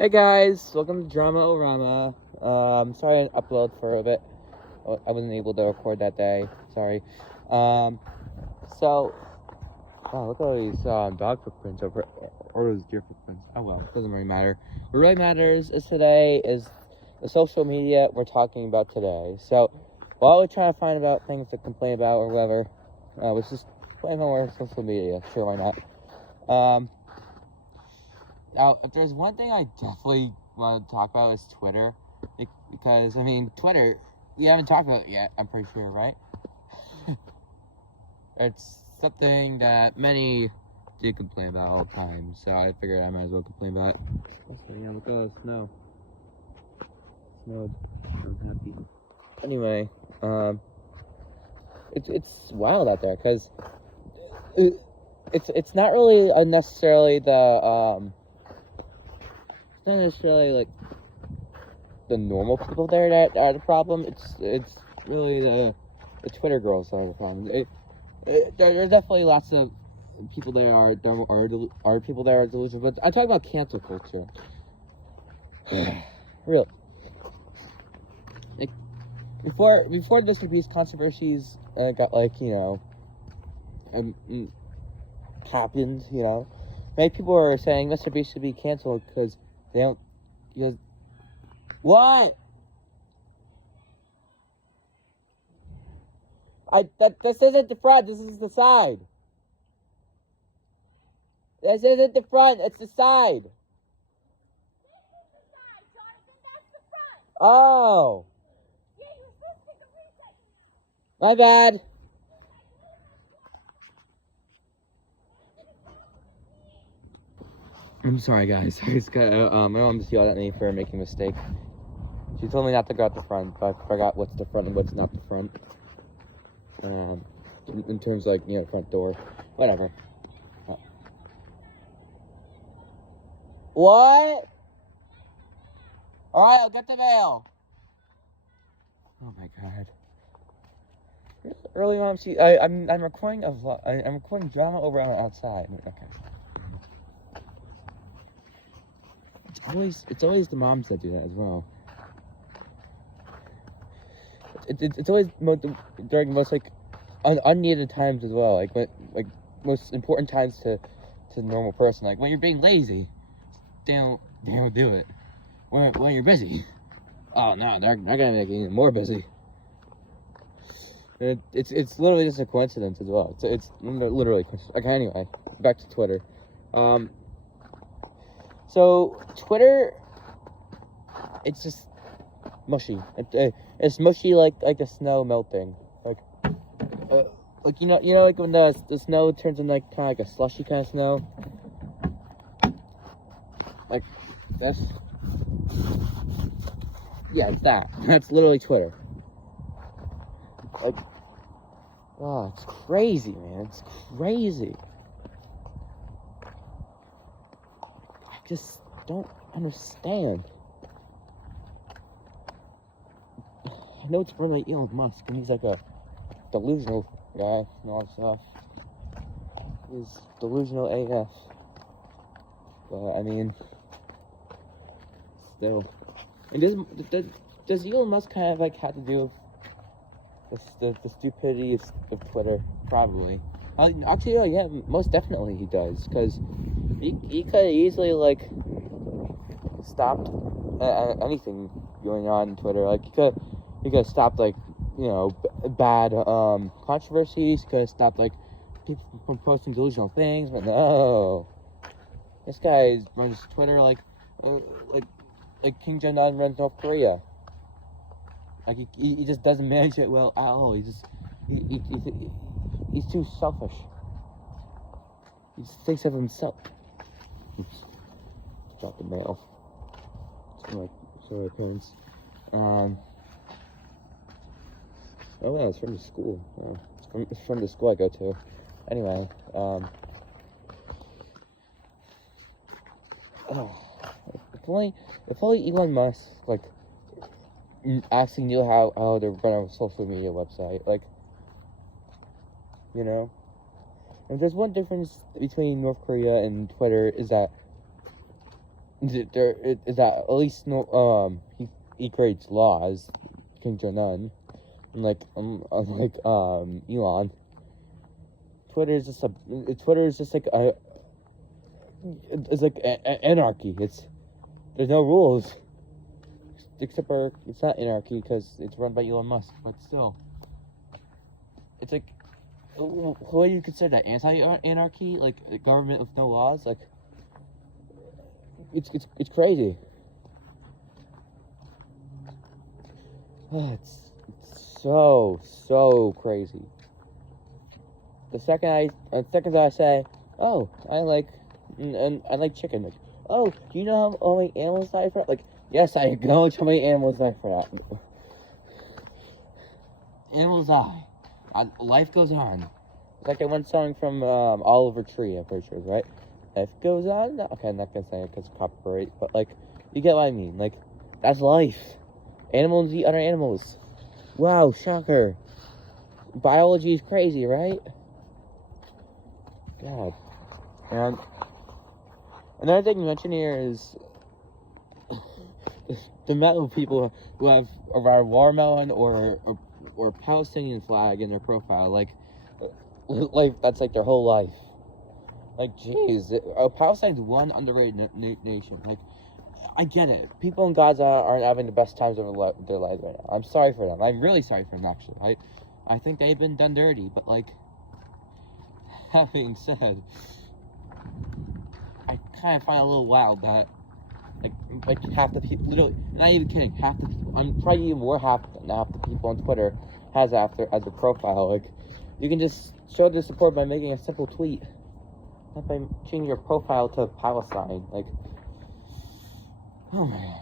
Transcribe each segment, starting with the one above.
Hey guys, welcome to Drama-O-Rama. Sorry I didn't upload for a bit. I wasn't able to record that day. Sorry. Wow, look at all these dog footprints or those deer footprints. Oh well, it doesn't really matter. What really matters is today is the social media we're talking about today. So while we're trying to find about things to complain about or whatever, let's just blame on our social media. Sure, why not? Now, if there's one thing I definitely want to talk about is Twitter, because, I mean, Twitter, we haven't talked about it yet, I'm pretty sure, right? It's something that many do complain about all the time, so I figured I might as well complain about it. Yeah, look at all the snow. Snowed. I'm happy. Anyway, it's wild out there, because it's not really necessarily the, not necessarily like the normal people there that are the problem. It's really the Twitter girls that are the problem. There are definitely lots of people there are people that are delusional, but I talk about cancel culture. Really, like before Mr. Beast controversies got happened. Many people were saying Mr. Beast should be canceled because they don't. What? This isn't the front. This is the side. This isn't the front. It's the side. Oh. My bad. I'm sorry, guys. My mom just yelled at me for making a mistake. She told me not to go out the front, but I forgot what's the front and what's not the front. In terms of, front door. Whatever. What? Alright, I'll get the mail. Oh my god. Early on, I'm recording a vlog. I'm recording Drama-O-Rama outside. Okay. It's always the moms that do that as well. It's always during most unneeded times as well. Like most important times to the normal person. Like when you're being lazy, they don't do it. When you're busy, oh no, they're gonna make you even more busy. It's literally just a coincidence as well. It's literally okay. Anyway, back to Twitter. So Twitter, it's just mushy. It's mushy like the snow melting. Like like when the snow turns into kind of like a slushy kind of snow. Like that's it's that. That's literally Twitter. Like, oh, it's crazy, man. It's crazy. I just don't understand. I know it's really Elon Musk, and he's like a delusional guy and all that stuff. He's delusional AF. But, I mean, still. And does Elon Musk kind of, have to do with the stupidity of Twitter? Probably. Actually, yeah, most definitely he does, because he could have easily, stopped anything going on Twitter. Like, he could have stopped, bad controversies. He could have stopped, people from posting delusional things. But no. This guy runs Twitter like Kim Jong-un runs North Korea. Like, he just doesn't manage it well at all. He's too selfish. He just thinks of himself. Oops. Dropped the mail. To my parents. Oh yeah, it's from the school. Yeah, it's from the school I go to. Anyway, if only Elon Musk actually knew how to run a social media website, And there's one difference between North Korea and Twitter is that is that at least no he creates laws, Kim Jong-un, unlike Elon. Twitter is just like anarchy. There's no rules, except for it's not anarchy because it's run by Elon Musk. But still, it's like, what do you consider that? Anti-anarchy, like a government with no laws? Like, it's crazy. It's so crazy. The second I say, oh, I like chicken. Like, oh, do you know how many animals die for that? Like, yes, I acknowledge how many animals die for that. Animals die. Life goes on. It's like that one song from Oliver Tree, I'm pretty sure, right? Life goes on. Okay, I'm not gonna say it because of copyright, but like, you get what I mean. Like, that's life. Animals eat other animals. Wow, shocker. Biology is crazy, right? God. And another thing to mention here is the amount of people who have a watermelon or Palestinian flag in their profile, like that's like their whole life. Like, jeez, Palestine's one underrated nation. Like, I get it. People in Gaza aren't having the best times of their lives right now. I'm sorry for them. I'm really sorry for them, actually. I think they've been done dirty, but like, that being said, I kind of find it a little wild that like half the people, literally, not even kidding, half the people, I'm probably even more half than half the people on Twitter has as a profile. Like, you can just show their support by making a simple tweet, not by changing your profile to Palestine. Like, oh man.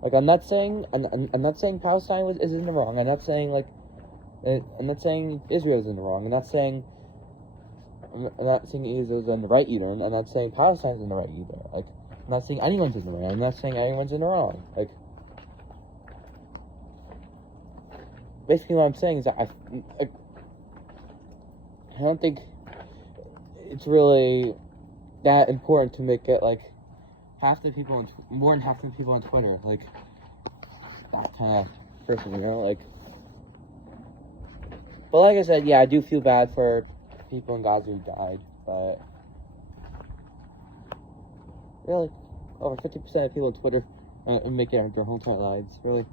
Like, I'm not saying Palestine is in the wrong. I'm not saying Israel's in the wrong. I'm not saying Israel's in the right either. I'm not saying Palestine's in the right either. Like, I'm not saying anyone's in the right. I'm not saying anyone's in the wrong. Like, basically what I'm saying is that I don't think it's really that important to make it like more than half the people on Twitter, like, that kind of person, you know, like. But like I said, yeah, I do feel bad for people in Gaza who died, but really, over 50% of people on Twitter make it their whole entire lives, really.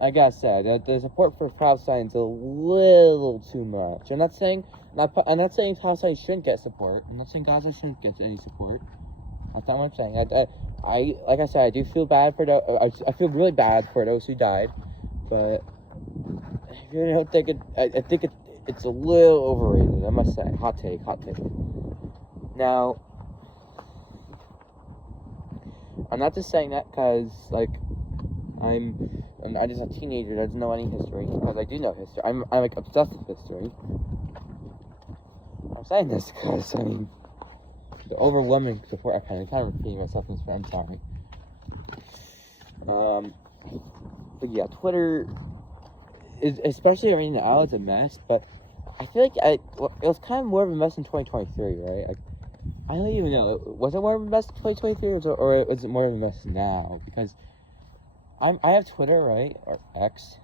Like I said, the support for Palestine is a little too much. I'm not saying Palestine shouldn't get support. I'm not saying Gaza shouldn't get any support. That's not what I'm saying. I like I said, I do feel bad for I feel really bad for those who died, but I really don't think I think it's a little overrated. I must say, hot take. Now, I'm not just saying that because like I'm just a teenager that doesn't know any history, because I do know history. I'm like obsessed with history. I'm saying this because I mean, the overwhelming support. I kind of repeating myself in this, but I'm sorry. But yeah, Twitter is, especially right now, it's a mess. But I feel like it was kind of more of a mess in 2023, right? Like, I don't even know. Was it more of a mess in 2023, or is it more of a mess now? Because I have Twitter, right, or X,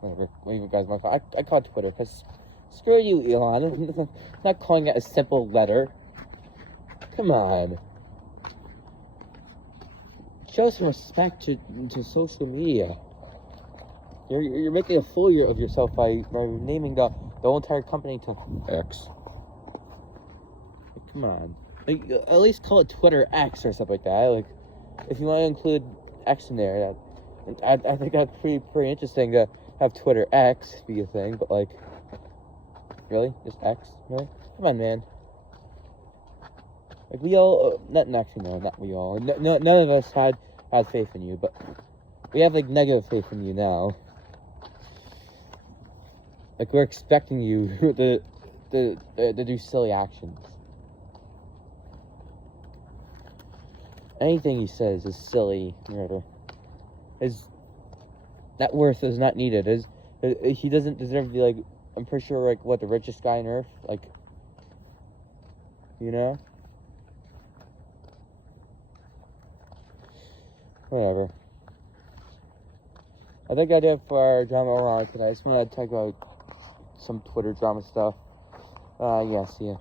whatever you guys want to call it. I call it Twitter because screw you, Elon. I'm not calling it a simple letter. Come on. Show some respect to social media. You're making a fool of yourself by naming the whole entire company to X. Like, come on. Like, at least call it Twitter X or something like that. Like, if you want to include X in there, I think that's pretty interesting to have Twitter X be a thing. But like, really, just X? Really? Come on, man. Like, we all, not we all. None of us had faith in you, but we have like negative faith in you now. Like, we're expecting you to do silly actions. Anything he says is silly, whatever. His net worth is not needed. He doesn't deserve to be like, I'm pretty sure, like, what, the richest guy on earth? Like, you know? Whatever. I think I did for our Drama-O-Rama today. I just want to talk about some Twitter drama stuff. Yeah, see ya.